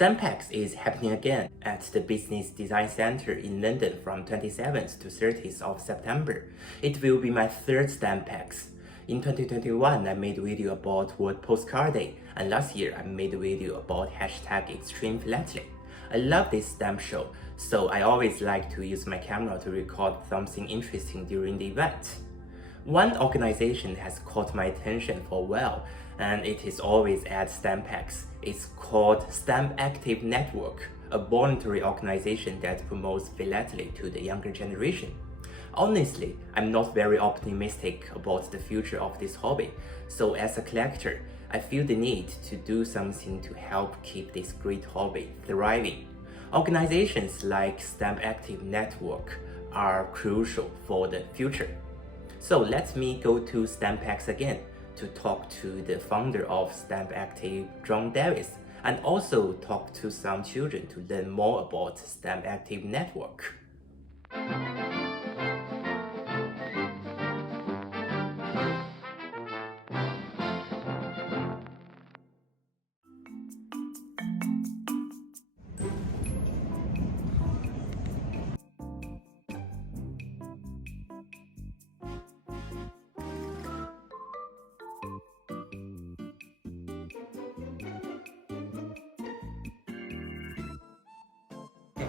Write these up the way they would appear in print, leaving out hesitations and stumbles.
Stampex is happening again at the Business Design Center in London from 27th to 30th of September. It will be my third Stampex. In 2021, I made a video about World Postcard Day, and last year I made a video about #extreme philately. I love this stamp show, so I always like to use my camera to record something interesting during the event. One organization has caught my attention for a while, and it is always at Stampex. It's called Stampactive Network, a voluntary organization that promotes philately to the younger generation. Honestly, I'm not very optimistic about the future of this hobby, so as a collector, I feel the need to do something to help keep this great hobby thriving. Organizations like Stampactive Network are crucial for the future. So let me go to Stampex again to talk to the founder of Stampactive, John Davies, and also talk to some children to learn more about Stampactive Network.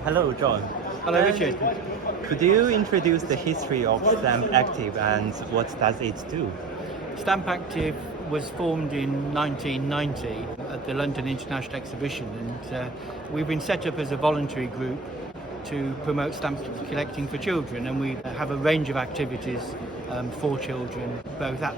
Hello, John. Hello, Richard. Could you introduce the history of Stampactive and what does it do? Stampactive was formed in 1990 at the London International Exhibition, and we've been set up as a voluntary group to promote stamp collecting for children, and we have a range of activities for children, both at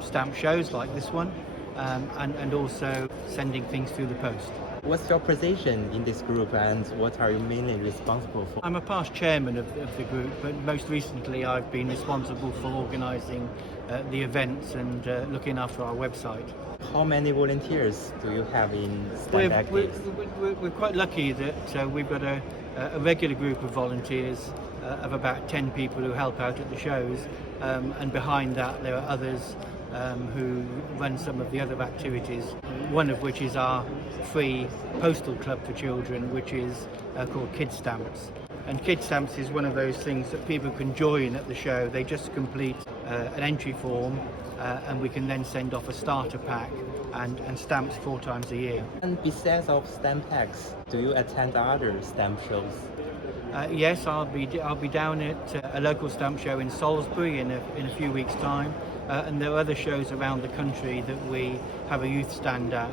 stamp shows like this one and also sending things through the post. What's your position in this group and what are you mainly responsible for? I'm a past chairman of the group, but most recently I've been responsible for organising the events and looking after our website. How many volunteers do you have in Stampactive? We're quite lucky that we've got a regular group of volunteers of about 10 people who help out at the shows, and behind that there are others who run some of the other activities, one of which is our free postal club for children, which is called Kid Stamps. And Kid Stamps is one of those things that people can join at the show. They just complete an entry form and we can then send off a starter pack and stamps 4 times a year. And besides of Stampex, do you attend other stamp shows? Yes, I'll be down at a local stamp show in Salisbury in a few weeks' time. And there are other shows around the country that we have a youth stand at.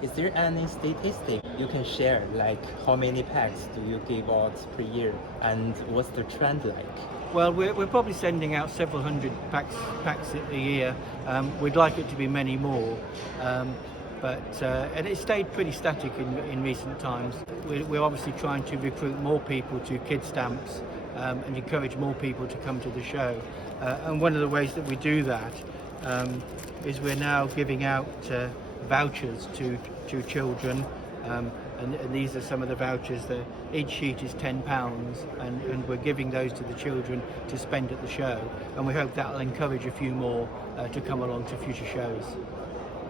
Is there any statistic you can share, like how many packs do you give out per year and what's the trend like? Well, we're probably sending out several hundred packs a year. We'd like it to be many more, and it's stayed pretty static in recent times. We're obviously trying to recruit more people to Kid Stamps and encourage more people to come to the show. And one of the ways that we do that is we're now giving out vouchers to children, and these are some of the vouchers. Each sheet is £10, and we're giving those to the children to spend at the show, and we hope that will encourage a few more to come along to future shows.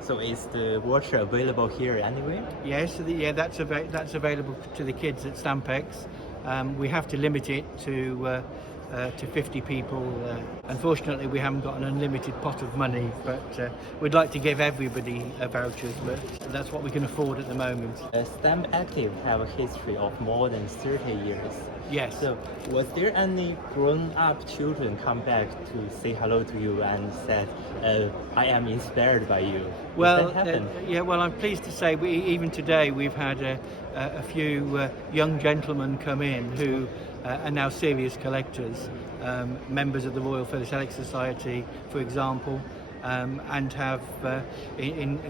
So is the voucher available here anyway? Yes, that's available to the kids at Stampex. We have to limit it to 50 people. Unfortunately, we haven't got an unlimited pot of money, but we'd like to give everybody vouchers, but that's what we can afford at the moment. Stampactive have a history of more than 30 years. Yes. So was there any grown-up children come back to say hello to you and said, I am inspired by you? Well, well, I'm pleased to say even today we've had a few young gentlemen come in who are now serious collectors, members of the Royal Philatelic Society, for example, and have,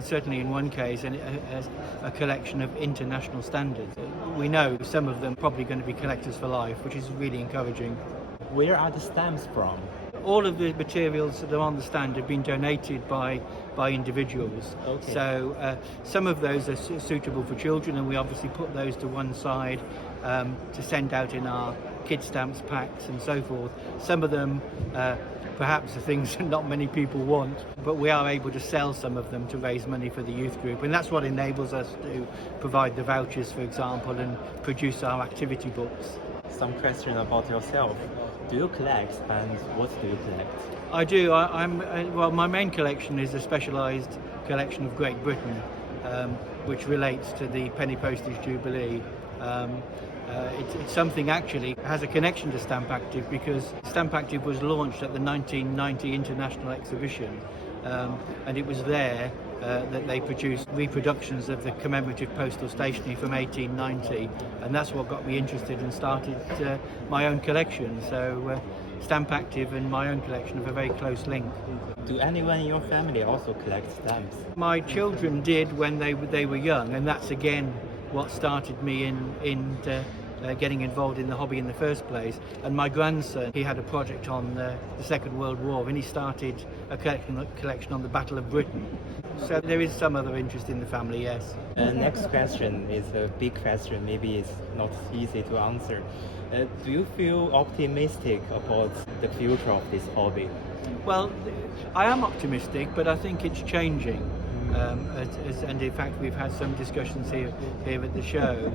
certainly in one case, a collection of international standards. We know some of them are probably going to be collectors for life, which is really encouraging. Where are the stamps from? All of the materials that are on the stand have been donated by individuals. Okay. So some of those are suitable for children, and we obviously put those to one side to send out in our kid stamps packs and so forth. Some of them perhaps are things that not many people want, but we are able to sell some of them to raise money for the youth group, and that's what enables us to provide the vouchers, for example, and produce our activity books. Some question about yourself. Do you collect, and what do you collect? I do. Well, my main collection is a specialised collection of Great Britain, which relates to the penny postage jubilee. It's something actually has a connection to Stampactive, because Stampactive was launched at the 1990 International Exhibition, and it was there that they produced reproductions of the commemorative postal stationery from 1890, and that's what got me interested and started my own collection. So Stampactive and my own collection have a very close link. Do anyone in your family also collect stamps? My children did when they were young, and that's again what started me in getting involved in the hobby in the first place. And my grandson, he had a project on the Second World War, and he started a collection on the Battle of Britain. So there is some other interest in the family, yes. Next question is a big question, maybe it's not easy to answer. Do you feel optimistic about the future of this hobby? Well, I am optimistic, but I think it's changing. And in fact we've had some discussions here at the show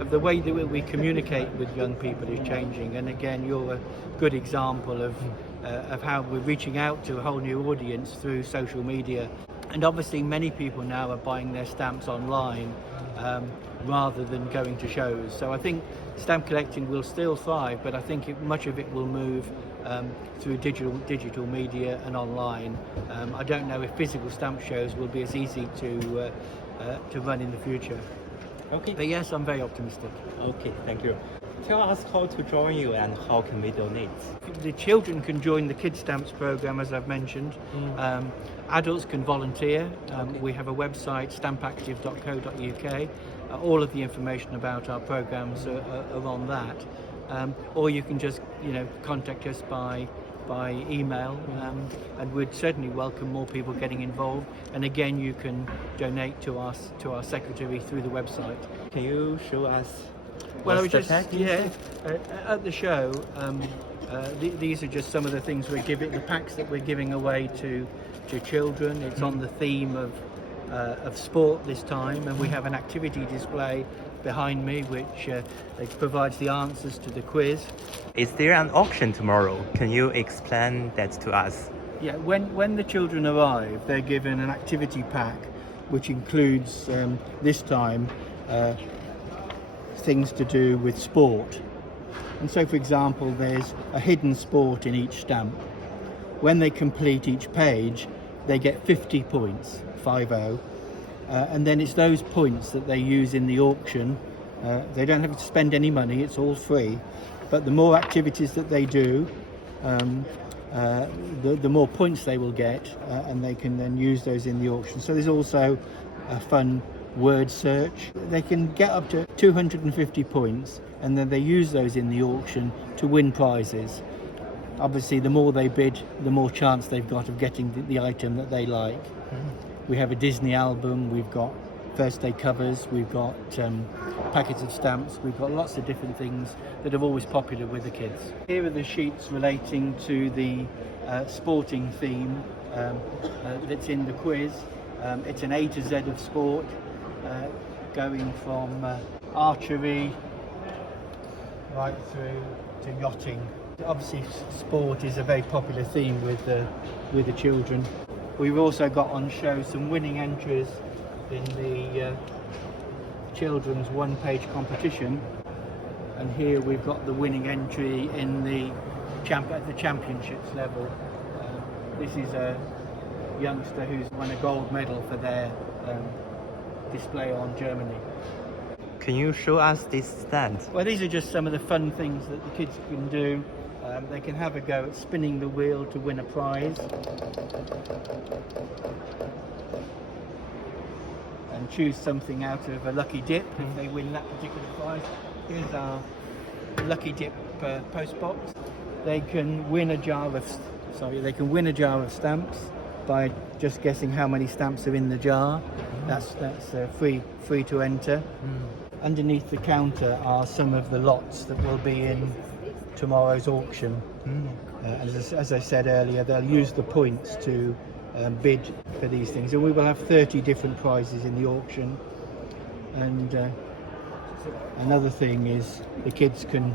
of the way that we communicate with young people is changing, and again you're a good example of how we're reaching out to a whole new audience through social media, and obviously many people now are buying their stamps online rather than going to shows. So I think stamp collecting will still thrive, but I think much of it will move through digital media and online. I don't know if physical stamp shows will be as easy to run in the future. Okay. But yes, I'm very optimistic. Okay, thank you. Tell us how to join you and how can we donate. The children can join the Kid Stamps program, as I've mentioned. Adults can volunteer. We have a website, stampactive.co.uk. All of the information about our programs are on that. Or you can just, contact us by email, and we'd certainly welcome more people getting involved. And again, you can donate to our secretary through the website. Can you show us? Well, at the show, these are just some of the things we're giving, the packs that we're giving away to children. It's on the theme of sport this time, and we have an activity display behind me which provides the answers to the quiz. Is there an auction tomorrow? Can you explain that to us? Yeah, when the children arrive, they're given an activity pack which includes this time things to do with sport. And so, for example, there's a hidden sport in each stamp. When they complete each page, they get 50 points, 50. And then it's those points that they use in the auction. They don't have to spend any money, it's all free. But the more activities that they do, the more points they will get, and they can then use those in the auction. So there's also a fun word search. They can get up to 250 points, and then they use those in the auction to win prizes. Obviously, the more they bid, the more chance they've got of getting the item that they like. We have a Disney album, we've got first day covers, we've got packets of stamps, we've got lots of different things that are always popular with the kids. Here are the sheets relating to the sporting theme that's in the quiz. It's an A to Z of sport, going from archery right through to yachting. Obviously sport is a very popular theme with the children. We've also got on show some winning entries in the children's one-page competition, and here we've got the winning entry in at the championships level. This is a youngster who's won a gold medal for their display on Germany. Can you show us this stand? Well, these are just some of the fun things that the kids can do. They can have a go at spinning the wheel to win a prize, and choose something out of a lucky dip if they win that particular prize. Here's our lucky dip post box. They can win a jar of stamps by just guessing how many stamps are in the jar. That's free to enter. Underneath the counter are some of the lots that will be in tomorrow's auction. As I said earlier, they'll use the points to bid for these things, and we will have 30 different prizes in the auction. And another thing is the kids can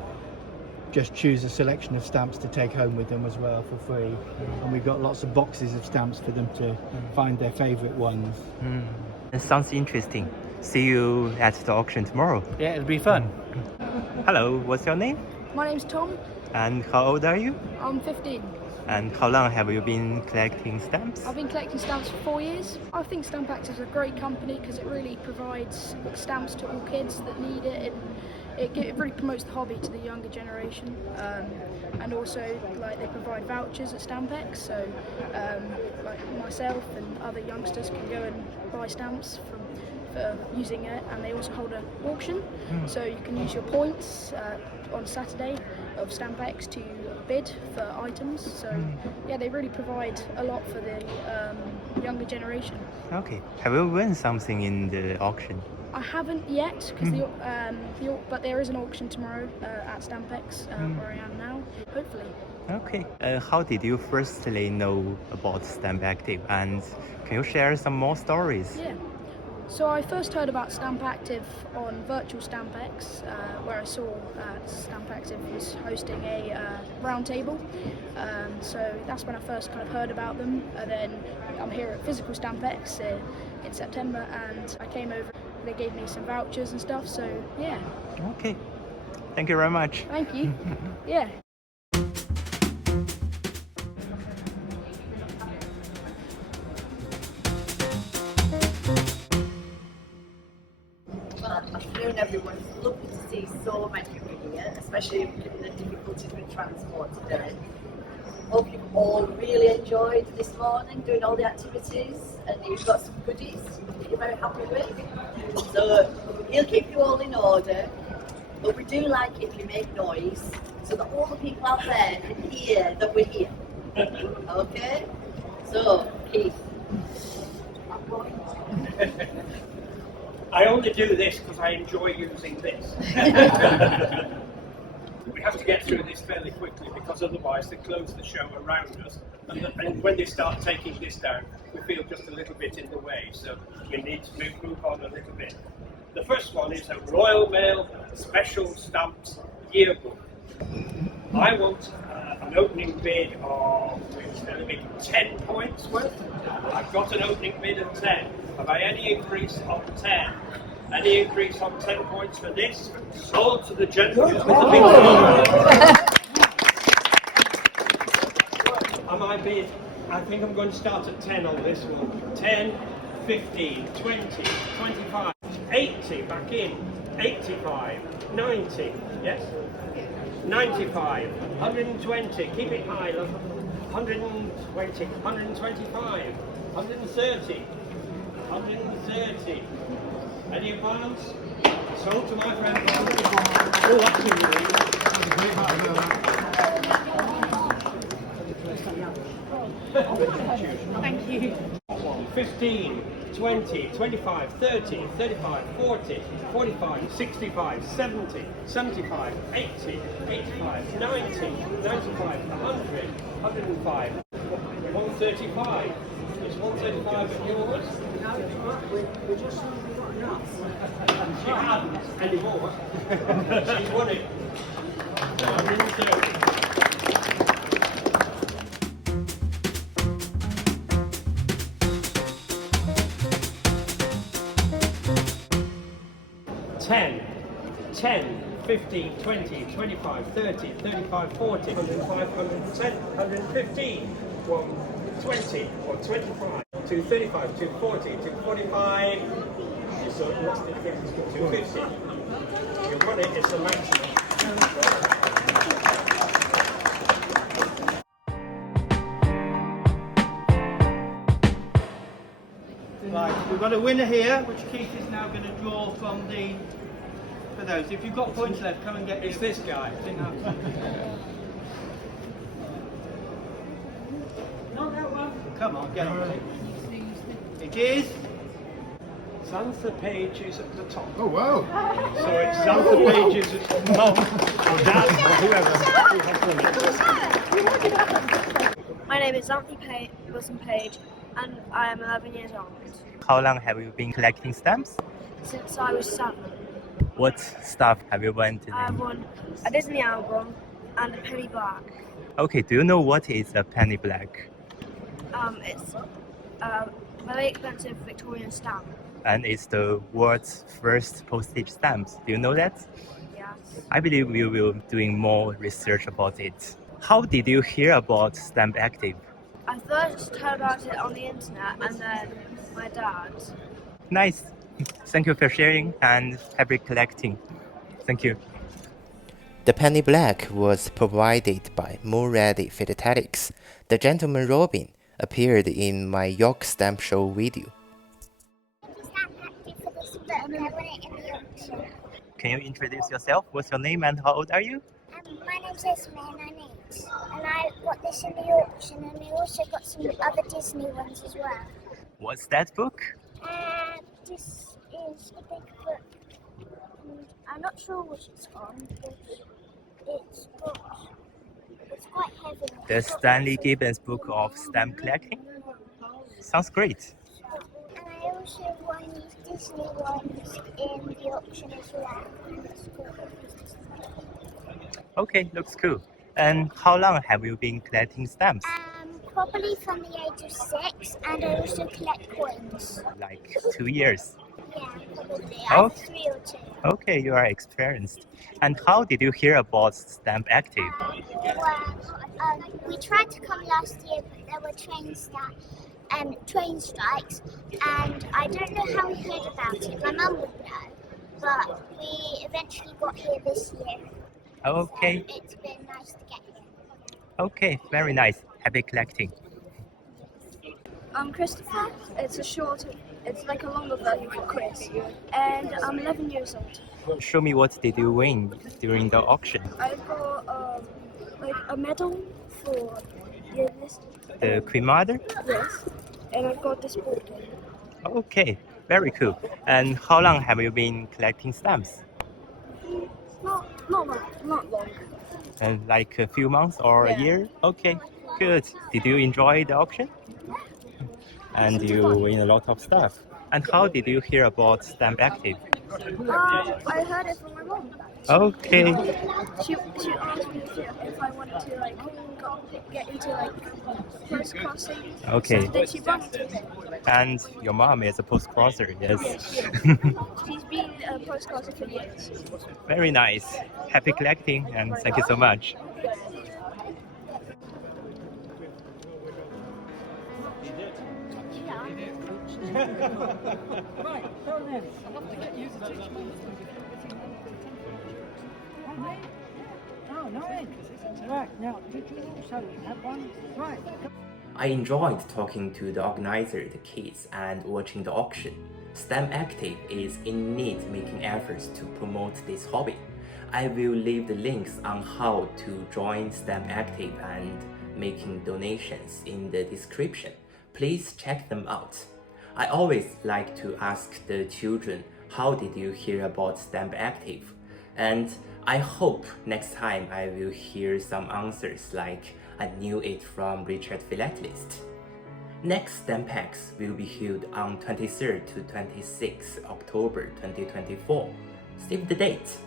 just choose a selection of stamps to take home with them as well for free, and we've got lots of boxes of stamps for them to find their favourite ones. It sounds interesting. See you at the auction tomorrow. Yeah, it'll be fun. Hello, what's your name? My name's Tom. And how old are you? I'm 15. And how long have you been collecting stamps? I've been collecting stamps for 4 years. I think Stampex is a great company because it really provides stamps to all kids that need it. It really promotes the hobby to the younger generation, and also like they provide vouchers at Stampex, so like myself and other youngsters can go and buy stamps for using it, and they also hold an auction, so you can use your points on Saturday of Stampex to bid for items. So yeah, they really provide a lot for the younger generation. Okay. Have you won something in the auction? I haven't yet, because but there is an auction tomorrow at Stampex where I am now, hopefully. Okay. How did you firstly know about Stampactive, and can you share some more stories? Yeah. So I first heard about Stampactive on Virtual Stampex, where I saw Stampactive was hosting a round table. So that's when I first kind of heard about them. And then I'm here at Physical Stampex in September, and I came over. They gave me some vouchers and stuff. So yeah. Okay. Thank you very much. Thank you. Yeah. Afternoon everyone, it's lovely to see so many of you here, especially given the difficulties with transport today. Hope you've all really enjoyed this morning doing all the activities, and you've got some goodies that you're very happy with. So he'll keep you all in order, but we do like it if you make noise so that all the people out there can hear that we're here. Okay? So, Keith. I only do this because I enjoy using this. We have to get through this fairly quickly because otherwise they close the show around us, and when they start taking this down, we feel just a little bit in the way, so we need to move on a little bit. The first one is a Royal Mail Special Stamps Yearbook. I want an opening bid of, it's going to be 10 points worth. I've got an opening bid of 10. Have I any increase on 10? Any increase on 10 points for this? Sold to the gentleman with the big Am I bid? I think I'm going to start at 10 on this one. 10, 15, 20, 25, 80, back in, 85, 90, yes? 95, 120, keep it high, love. 120, 125, 130, 130. Any advance? Sold to my friend. Oh, that's Thank you. 15, 20, 25, 30, 35, 40, 45, 65, 70, 75, 80, 85, 90, 95, 100, 105, 135. Is 135 at yours? We just got nuts. She hasn't anymore. She's won it. 130. Ten, 15, 20, 25, 30, 35, 40, 105, 110, 115, 120, 125, 235, 240, 245. So what's the difference? 250. You run it, it's the maximum. Right, we've got a winner here, which Keith is now going to draw from the. For those, if you've got points left, come and get. It's this guy. Come on, get on. It is Xantha pages at the top. Oh, wow. So it's Xantha pages at mum or dad or whoever who has done it. My name is Xantha Wilson Page and I am 11 years old. How long have you been collecting stamps? Since I was 7, What stuff have you won today? I won a Disney album and a penny black. Okay, do you know what is a penny black? It's a very expensive Victorian stamp. And it's the world's first postage stamps. Do you know that? Yes. I believe we will be doing more research about it. How did you hear about Stampactive? I first heard about it on the internet and then my dad. Nice. Thank you for sharing and happy collecting. Thank you. The penny black was provided by More Ready Philatelics. The Gentleman Robin appeared in my York Stamp Show video. Can you introduce yourself? What's your name and how old are you? My name's Esme and I'm 8. And I got this in the auction and we also got some other Disney ones as well. What's that book? This is a big book. And I'm not sure what it's on, but it's quite heavy. The Stanley Gibbons book of stamp collecting? Sounds great. And I also won these Disney ones in the auction as well. Okay, looks cool. And how long have you been collecting stamps? Probably from the age of 6, and I also collect coins. Like 2 years. Yeah, probably. Oh. Either 3 or 2. Okay, you are experienced. And how did you hear about Stampactive? We tried to come last year, but there were train strikes, and I don't know how we heard about it. My mum would know, but we eventually got here this year. Okay. So it's been nice to get here. Okay, very nice. Happy collecting. I'm Christopher. It's like a longer version of Chris. And I'm 11 years old. Show me what did you win during the auction. I got like a medal for this. The Queen Mother? Yes. And I've got this board game. Okay, very cool. And how long have you been collecting stamps? Not long. Like a few months or Yeah. a year? Okay, good. Did you enjoy the auction? And you win a lot of stuff. And how did you hear about Stampactive? I heard it from my mom. Okay, She asked me if I wanted to get into post crossing. okay. So then she brought me to it. And your mom is a post-crosser, yes. She's been a post crosser for years. Very nice. Happy collecting and thank you so much. Right, so then, I'll have to get you to teach me. Oh, no, right, now, did you also have one? Right. I enjoyed talking to the organizer, the kids, and watching the auction. Stampactive is indeed making efforts to promote this hobby. I will leave the links on how to join Stampactive and making donations in the description. Please check them out. I always like to ask the children, how did you hear about Stampactive? And I hope next time I will hear some answers like I knew it from Richard Philatelist. Next Stampex will be held on 23rd to 26th October 2024. Save the date!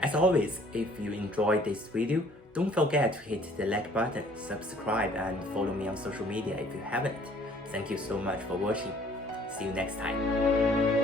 As always, if you enjoyed this video, don't forget to hit the like button, subscribe and follow me on social media if you haven't. Thank you so much for watching. See you next time.